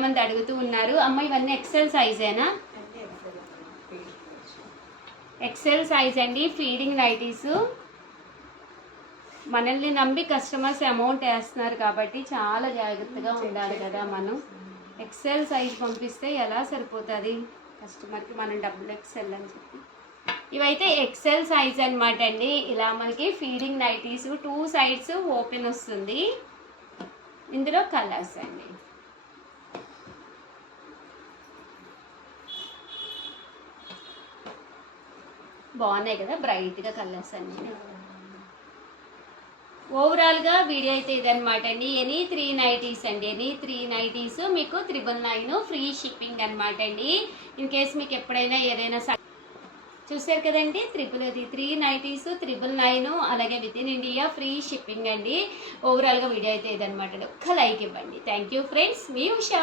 చాలామంది అడుగుతూ ఉన్నారు. అమ్మ ఇవన్నీ ఎక్సెల్ సైజేనా? ఎక్సెల్ సైజ్ అండి. Feeding nighties. మనల్ని నమ్మి కస్టమర్స్ అమౌంట్ వేస్తున్నారు కాబట్టి చాలా జాగ్రత్తగా ఉండాలి కదా. మనం ఎక్సెల్ సైజ్ పంపిస్తే ఎలా సరిపోతుంది కస్టమర్కి, మనం డబ్బులు ఎక్సెల్ అని చెప్పి. ఇవైతే ఎక్సెల్ సైజ్ అనమాట అండి. ఇలా మనకి ఫీడింగ్ నైటీస్ 2 సైడ్స్ ఓపెన్ వస్తుంది. ఇందులో కలర్స్ అండి. బాగున్నాయి కదా, బ్రైట్గా కలర్స్ అన్నీ. ఓవరాల్గా వీడియో అయితే ఇదనమాట అండి. ఎనీ 3 నైటీస్ అండి. ఎనీ 3 నైటీస్ మీకు 999 ఫ్రీ షిప్పింగ్ అనమాట అండి. ఇన్ కేస్ మీకు ఎప్పుడైనా ఏదైనా చూసారు కదండి, 3 నైటీస్ 999, అలాగే with in India free shipping అండి. ఓవరాల్గా వీడియో అయితే ఇదనమాట. ఒక్క లైక్ ఇవ్వండి. Thank you friends, me Usha.